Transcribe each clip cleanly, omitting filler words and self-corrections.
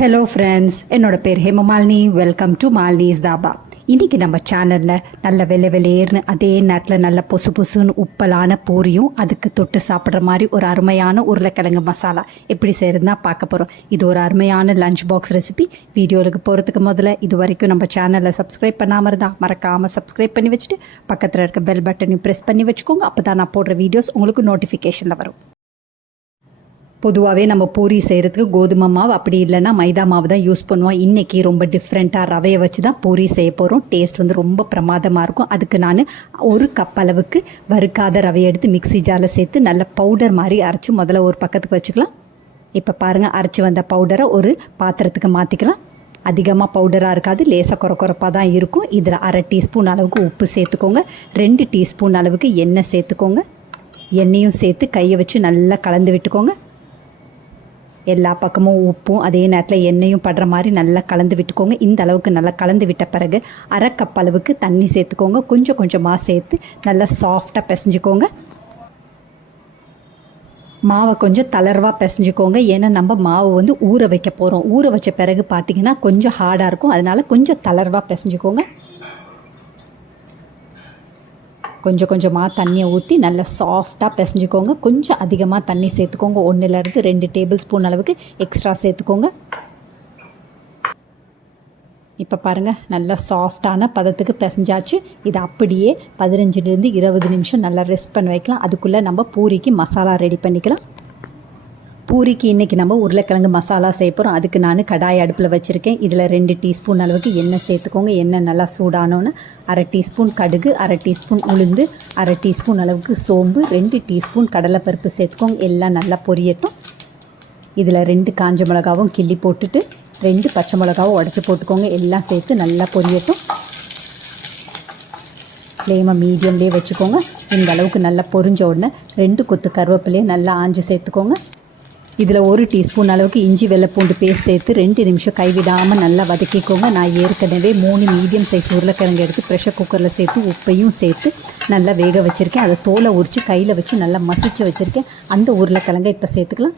Hello friends, என்னோட பேர் Hemamalini. Welcome to Malini's dhaba. இன்றைக்கி நம்ம சேனலில் நல்ல வெள்ளையர்னு அதே நேரத்தில் நல்ல பொசு பொசுன்னு உப்பலான பூரியும் அதுக்கு தொட்டு சாப்பிட்ற மாதிரி ஒரு அருமையான உருளைக்கிழங்கு மசாலா எப்படி செய்கிறதுனா பார்க்க போகிறோம். இது ஒரு அருமையான லஞ்ச் பாக்ஸ் ரெசிபி. வீடியோவுக்கு போகிறதுக்கு முதல்ல இது வரைக்கும் நம்ம சேனலில் சப்ஸ்கிரைப் பண்ணாமல் இருந்தால் மறக்காமல் சப்ஸ்கிரைப் பண்ணி வச்சுட்டு பக்கத்தில் இருக்க பெல் பட்டனையும் ப்ரெஸ் பண்ணி வச்சுக்கோங்க. அப்போ தான் நான் போடுற வீடியோஸ் உங்களுக்கு நோட்டிஃபிகேஷனில் வரும். பொதுவாகவே நம்ம பூரி செய்கிறதுக்கு கோதுமை மாவு அப்படி இல்லைன்னா மைதா மாவு தான் யூஸ் பண்ணுவோம். இன்றைக்கி ரொம்ப டிஃப்ரெண்ட்டாக ரவையை வச்சு தான் பூரி செய்ய போகிறோம். டேஸ்ட் வந்து ரொம்ப பிரமாதமாக இருக்கும். அதுக்கு நான் ஒரு கப் அளவுக்கு வறுக்காத ரவையை எடுத்து மிக்ஸி ஜாரில் சேர்த்து நல்ல பவுடர் மாதிரி அரைச்சி முதல்ல ஒரு பக்கத்துக்கு வச்சுக்கலாம். இப்போ பாருங்கள், அரைச்சி வந்த பவுடரை ஒரு பாத்திரத்துக்கு மாற்றிக்கலாம். அதிகமாக பவுடராக இருக்காது, லேசாக குறப்பாக தான் இருக்கும். இதில் 1/2 டீஸ்பூன் அளவுக்கு உப்பு சேர்த்துக்கோங்க. 2 டீஸ்பூன் அளவுக்கு எண்ணெய் சேர்த்துக்கோங்க. எண்ணெயும் சேர்த்து கையை வச்சு நல்லா கலந்து விட்டுக்கோங்க. எல்லா பக்கமும் உப்பும் அதே நேரத்தில் எண்ணெயும் படுற மாதிரி நல்லா கலந்து விட்டுக்கோங்க. இந்த அளவுக்கு நல்லா கலந்து விட்ட பிறகு 1/2 கப் அளவுக்கு தண்ணி சேர்த்துக்கோங்க. கொஞ்சம் கொஞ்சமாக சேர்த்து நல்லா சாஃப்டாக பிசைஞ்சிக்கோங்க. மாவை கொஞ்சம் தளர்வாக பிசைஞ்சிக்கோங்க. ஏன்னா நம்ம மாவு வந்து ஊற வைக்க போகிறோம். ஊற வச்ச பிறகு பார்த்திங்கன்னா கொஞ்சம் ஹார்டாக இருக்கும். அதனால் கொஞ்சம் தளர்வாக பிசைஞ்சிக்கோங்க. கொஞ்சம் கொஞ்சமாக தண்ணியை ஊற்றி நல்லா சாஃப்டாக பிசைஞ்சிக்கோங்க. கொஞ்சம் அதிகமாக தண்ணி சேர்த்துக்கோங்க. 1லேருந்து 2 டேபிள் ஸ்பூன் அளவுக்கு எக்ஸ்ட்ரா சேர்த்துக்கோங்க. இப்போ பாருங்கள், நல்லா சாஃப்டான பதத்துக்கு பிசைஞ்சாச்சு. இதை அப்படியே 15லேருந்து 20 நிமிஷம் நல்லா ரெஸ்ட் பண்ண வைக்கலாம். அதுக்குள்ளே நம்ம பூரிக்கு மசாலா ரெடி பண்ணிக்கலாம். பூரிக்கு இன்றைக்கி நம்ம உருளைக்கிழங்கு மசாலா செய்ய போகிறோம். அதுக்கு நான் கடாய் அடுப்பில் வச்சுருக்கேன். இதில் 2 டீஸ்பூன் அளவுக்கு எண்ணெய் சேர்த்துக்கோங்க. எண்ணெய் நல்லா சூடானோன்னு 1/2 டீஸ்பூன் கடுகு, 1/2 டீஸ்பூன் உளுந்து, 1/2 டீஸ்பூன் அளவுக்கு சோம்பு, 2 டீஸ்பூன் கடலைப்பருப்பு சேர்த்துக்கோங்க. எல்லாம் நல்லா பொரியட்டும். இதில் 2 காஞ்ச மிளகாவும் கிள்ளி போட்டுட்டு 2 பச்சை மிளகாவும் உடச்சி போட்டுக்கோங்க. எல்லாம் சேர்த்து நல்லா பொரியட்டும். ஃப்ளேமை மீடியம்லேயே வச்சுக்கோங்க. இந்த அளவுக்கு நல்லா பொரிஞ்ச உடனே 2 கொத்து கருவேப்பிலையை நல்லா ஆஞ்சு சேர்த்துக்கோங்க. இதில் 1 டீஸ்பூன் அளவுக்கு இஞ்சி வெள்ளைப்பூண்டு பேஸ்ட் சேர்த்து 2 நிமிஷம் கைவிடாமல் நல்லா வதக்கிக்கோங்க. நான் ஏற்கனவே 3 மீடியம் சைஸ் உருளைக்கிழங்கு எடுத்து ப்ரெஷர் குக்கரில் சேர்த்து உப்பையும் சேர்த்து நல்லா வேக வச்சுருக்கேன். அதை தோலை உரித்து கையில் வச்சு நல்லா மசிச்சு வச்சுருக்கேன். அந்த உருளைக்கிழங்கை இப்போ சேர்த்துக்கலாம்.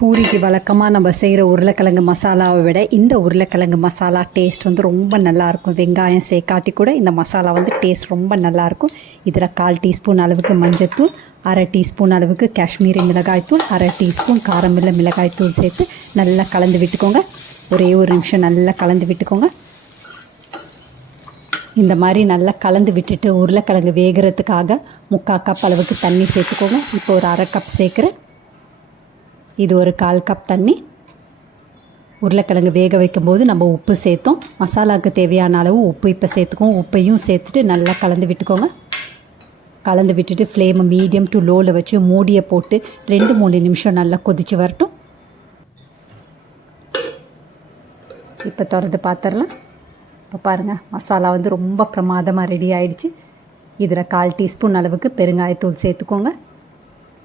பூரிக்கு வழக்கமாக நம்ம செய்கிற உருளைக்கிழங்கு மசாலாவை விட இந்த உருளைக்கிழங்கு மசாலா டேஸ்ட் வந்து ரொம்ப நல்லாயிருக்கும். வெங்காயம் சேர்க்காட்டி கூட இந்த மசாலா வந்து டேஸ்ட் ரொம்ப நல்லாயிருக்கும். இதில் 1/4 டீஸ்பூன் அளவுக்கு மஞ்சத்தூள், 1/2 டீஸ்பூன் அளவுக்கு காஷ்மீரி மிளகாய்த்தூள், 1/2 டீஸ்பூன் காரமில்ல மிளகாய்த்தூள் சேர்த்து நல்லா கலந்து விட்டுக்கோங்க. ஒரே ஒரு நிமிஷம் நல்லா கலந்து விட்டுக்கோங்க. இந்த மாதிரி நல்லா கலந்து விட்டுட்டு உருளைக்கிழங்கு வேகிறதுக்காக 3/4 கப் அளவுக்கு தண்ணி சேர்த்துக்கோங்க. இப்போ ஒரு 1/2 கப் சேர்க்குறேன். இது ஒரு 1/4 கப் தண்ணி. உருளைக்கிழங்கு வேக வைக்கும்போது நம்ம உப்பு சேர்த்தோம். மசாலாவுக்கு தேவையான அளவு உப்பு இப்போ சேர்த்துக்கோங்க. உப்பையும் சேர்த்துட்டு நல்லா கலந்து விட்டுக்கோங்க. கலந்து விட்டுட்டு ஃப்ளேமை மீடியம் டு லோவில் வச்சு மூடியை போட்டு 2-3 நிமிஷம் நல்லா கொதித்து வரட்டும். இப்போ திறந்து பார்த்துடலாம். இப்போ பாருங்கள், மசாலா வந்து ரொம்ப பிரமாதமாக ரெடி ஆகிடுச்சு. இதில் 1/4 டீஸ்பூன் அளவுக்கு பெருங்காயத்தூள் சேர்த்துக்கோங்க.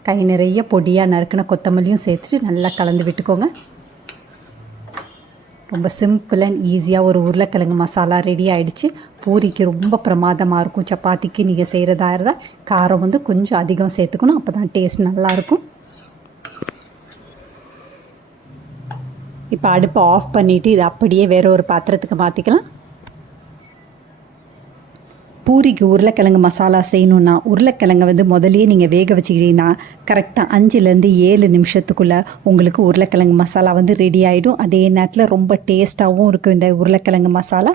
கை நிறைய பொடியாக நறுக்கின கொத்தமல்லியும் சேர்த்துட்டு நல்லா கலந்து விட்டுக்கோங்க. ரொம்ப சிம்பிள் அண்ட் ஈஸியாக ஒரு உருளைக்கிழங்கு மசாலா ரெடி ஆகிடுச்சு. பூரிக்கு ரொம்ப பிரமாதமாக இருக்கும். சப்பாத்திக்கு நீங்கள் செய்கிறதா இருந்தால் காரம் வந்து கொஞ்சம் அதிகம் சேர்த்துக்கணும். அப்போ தான் டேஸ்ட் நல்லாயிருக்கும். இப்போ அடுப்பை ஆஃப் பண்ணிவிட்டு இதை அப்படியே வேறு ஒரு பாத்திரத்துக்கு மாற்றிக்கலாம். பூரிக்கு உருளைக்கிழங்கு மசாலா செய்யணுன்னா உருளைக்கிழங்கை வந்து முதலையே நீங்கள் வேக வச்சுக்கிட்டீங்கன்னா கரெக்டாக 5லேருந்து 7 நிமிஷத்துக்குள்ளே உங்களுக்கு உருளைக்கிழங்கு மசாலா வந்து ரெடி ஆகிடும். அதே நேரத்தில் ரொம்ப டேஸ்ட்டாகவும் இருக்கும் இந்த உருளைக்கிழங்கு மசாலா.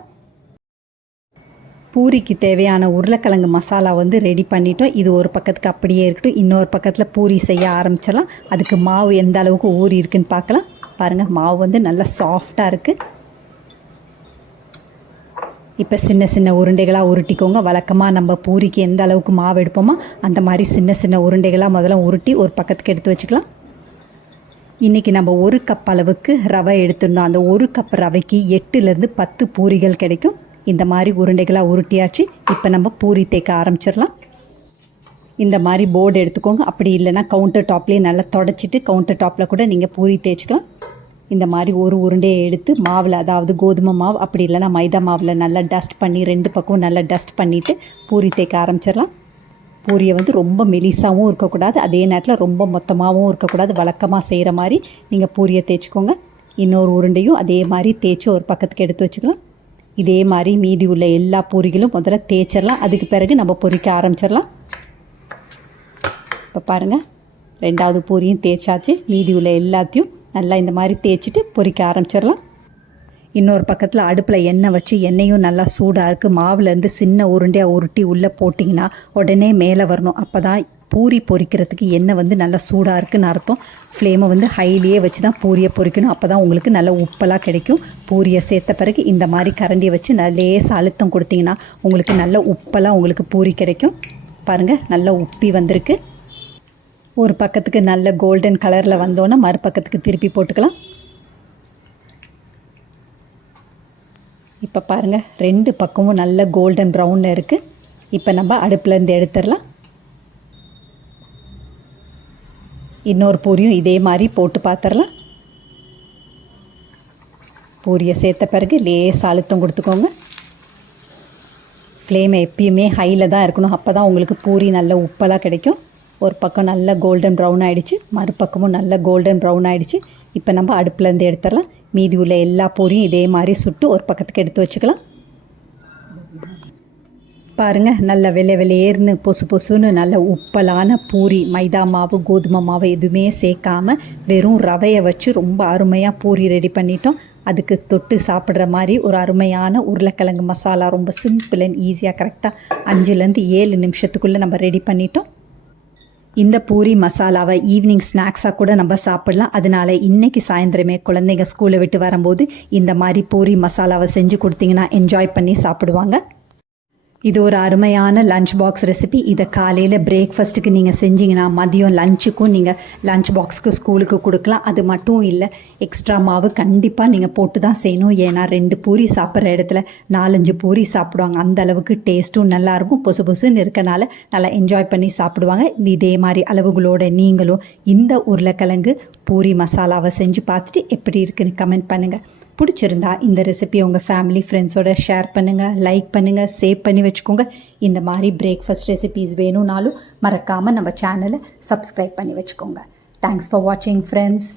பூரிக்கு தேவையான உருளைக்கிழங்கு மசாலா வந்து ரெடி பண்ணிட்டோம். இது ஒரு பக்கத்துக்கு அப்படியே இருக்கட்டும். இன்னொரு பக்கத்தில் பூரி செய்ய ஆரம்பிச்சிடலாம். அதுக்கு மாவு எந்த அளவுக்கு ஊறி இருக்குன்னு பார்க்கலாம். பாருங்கள், மாவு வந்து நல்லா சாஃப்டாக இருக்குது. இப்போ சின்ன சின்ன உருண்டைகளாக உருட்டிக்கோங்க. வழக்கமாக நம்ம பூரிக்கு எந்த அளவுக்கு மாவு எடுப்போமோ அந்த மாதிரி சின்ன சின்ன உருண்டைகளாக முதல்ல உருட்டி ஒரு பக்கத்துக்கு எடுத்து வச்சுக்கலாம். இன்றைக்கி நம்ம 1 கப் அளவுக்கு ரவை எடுத்திருந்தோம். அந்த 1 கப் ரவைக்கு 8லேருந்து 10 பூரிகள் கிடைக்கும். இந்த மாதிரி உருண்டைகளாக உருட்டியாச்சு. இப்போ நம்ம பூரி தேய்க்க ஆரம்பிச்சிடலாம். இந்த மாதிரி போர்டு எடுத்துக்கோங்க. அப்படி இல்லைன்னா கவுண்டர் டாப்லேயே நல்லா தொடச்சிட்டு கவுண்டர் டாப்பில் கூட நீங்கள் பூரி தேய்ச்சிக்கலாம். இந்த மாதிரி ஒரு உருண்டையை எடுத்து மாவில், அதாவது கோதுமை மாவு அப்படி இல்லைன்னா மைதா மாவில் நல்லா டஸ்ட் பண்ணி 2 பக்கம் நல்லா டஸ்ட் பண்ணிவிட்டு பூரி தேய்க்க ஆரம்பிச்சிடலாம். பூரியை வந்து ரொம்ப மெலிசாகவும் இருக்கக்கூடாது, அதே நேரத்தில் ரொம்ப மொத்தமாகவும் இருக்கக்கூடாது. வழக்கமாக செய்கிற மாதிரி நீங்கள் பூரியை தேய்ச்சிக்கோங்க. இன்னொரு உருண்டையும் அதே மாதிரி தேய்ச்சி ஒரு பக்கத்துக்கு எடுத்து வச்சுக்கலாம். இதே மாதிரி மீதி உள்ள எல்லா பூரிகளும் முதல்ல தேய்ச்சிடலாம். அதுக்கு பிறகு நம்ம பொரிக்க ஆரம்பிச்சிடலாம். இப்போ பாருங்கள், 2வது பூரியும் தேய்ச்சாச்சு. மீதி உள்ள எல்லாத்தையும் நல்லா இந்த மாதிரி தேய்ச்சிட்டு பொரிக்க ஆரம்பிச்சிடலாம். இன்னொரு பக்கத்தில் அடுப்பில் எண்ணெய் வச்சு, எண்ணெயும் நல்லா சூடாக இருக்குது. மாவுலேருந்து சின்ன உருண்டையாக உருட்டி உள்ளே போட்டிங்கன்னா உடனே மேலே வரணும். அப்போ தான் பூரி பொரிக்கிறதுக்கு எண்ணெய் வந்து நல்லா சூடாக இருக்குதுன்னு அர்த்தம். ஃப்ளேமை வந்து ஹைலியே வச்சு தான் பூரியை பொரிக்கணும். அப்போ தான் உங்களுக்கு நல்ல உப்பெல்லாம் கிடைக்கும். பூரியை சேர்த்த பிறகு இந்த மாதிரி கரண்டியை வச்சு லேசாக அழுத்தம் கொடுத்தீங்கன்னா உங்களுக்கு நல்ல உப்பெல்லாம் உங்களுக்கு பூரி கிடைக்கும். பாருங்கள், நல்லா உப்பி வந்திருக்கு. ஒரு பக்கத்துக்கு நல்ல கோல்டன் கலரில் வந்தோன்னா மறுபக்கத்துக்கு திருப்பி போட்டுக்கலாம். இப்போ பாருங்கள், 2 பக்கமும் நல்ல கோல்டன் ப்ரௌனில் இருக்குது. இப்போ நம்ம அடுப்புலேருந்து எடுத்துடலாம். இன்னொரு பூரியும் இதே மாதிரி போட்டு பார்த்துடலாம். பூரியை சேர்த்த பிறகு லேசாக அழுத்தம் கொடுத்துக்கோங்க. ஃப்ளேமை எப்பயுமே ஹையில் தான் இருக்கணும். அப்போ தான் உங்களுக்கு பூரி நல்ல உப்பெல்லாம் கிடைக்கும். ஒரு பக்கம் நல்ல கோல்டன் ப்ரௌன் ஆகிடுச்சு, மறுபக்கமும் நல்ல கோல்டன் ப்ரௌன் ஆகிடுச்சு. இப்போ நம்ம அடுப்புலேருந்து எடுத்துடலாம். மீதி உள்ள எல்லா பூரியும் இதே மாதிரி சுட்டு ஒரு பக்கத்துக்கு எடுத்து வச்சுக்கலாம். பாருங்கள், நல்ல வெளியேறுன்னு பொசு பொசுன்னு நல்ல உப்பலான பூரி. மைதா மாவு, கோதுமை மாவு எதுவுமே சேர்க்காமல் வெறும் ரவையை வச்சு ரொம்ப அருமையாக பூரி ரெடி பண்ணிட்டோம். அதுக்கு தொட்டு சாப்பிட்ற மாதிரி ஒரு அருமையான உருளைக்கிழங்கு மசாலா. ரொம்ப சிம்பிள் அண்ட் ஈஸியாக கரெக்டாக 5லேருந்து 7 நிமிஷத்துக்குள்ளே நம்ம ரெடி பண்ணிட்டோம். இந்த பூரி மசாலாவை ஈவினிங் ஸ்நாக்ஸாக கூட நம்ம சாப்பிட்லாம். அதனால் இன்றைக்கி சாயந்தரமே குழந்தைங்க ஸ்கூலை விட்டு வரும்போது இந்த மாதிரி பூரி மசாலாவை செஞ்சு கொடுத்தீங்கன்னா என்ஜாய் பண்ணி சாப்பிடுவாங்க. இது ஒரு அருமையான லஞ்ச் பாக்ஸ் ரெசிபி. இதை காலையில் பிரேக்ஃபாஸ்ட்டுக்கு நீங்கள் செஞ்சிங்கன்னா மதியம் லஞ்சுக்கும் நீங்கள் லஞ்ச் பாக்ஸுக்கு ஸ்கூலுக்கு கொடுக்கலாம். அது மட்டும் இல்லை, எக்ஸ்ட்ரா மாவு கண்டிப்பாக நீங்கள் போட்டு தான் செய்யணும். ஏன்னா 2 பூரி சாப்பிட்ற இடத்துல 4-5 பூரி சாப்பிடுவாங்க. அந்த அளவுக்கு டேஸ்ட்டும் நல்லாயிருக்கும். பொசு பொசுன்னு இருக்கனால நல்லா என்ஜாய் பண்ணி சாப்பிடுவாங்க. இதே மாதிரி அளவுகளோட நீங்களும் இந்த உருளைக்கிழங்கு பூரி மசாலாவை செஞ்சு பார்த்துட்டு எப்படி இருக்குன்னு கமெண்ட் பண்ணுங்கள். பிடிச்சிருந்தா இந்த ரெசிபி உங்கள் ஃபேமிலி ஃப்ரெண்ட்ஸோட ஷேர் பண்ணுங்கள், லைக் பண்ணுங்கள், சேவ் பண்ணி வச்சுக்கோங்க. இந்த மாதிரி பிரேக்ஃபாஸ்ட் ரெசிபீஸ் வேணும்னாலும் மறக்காமல் நம்ம சேனலை சப்ஸ்கிரைப் பண்ணி வச்சுக்கோங்க. தேங்க்ஸ் ஃபார் வாட்சிங் ஃப்ரெண்ட்ஸ்.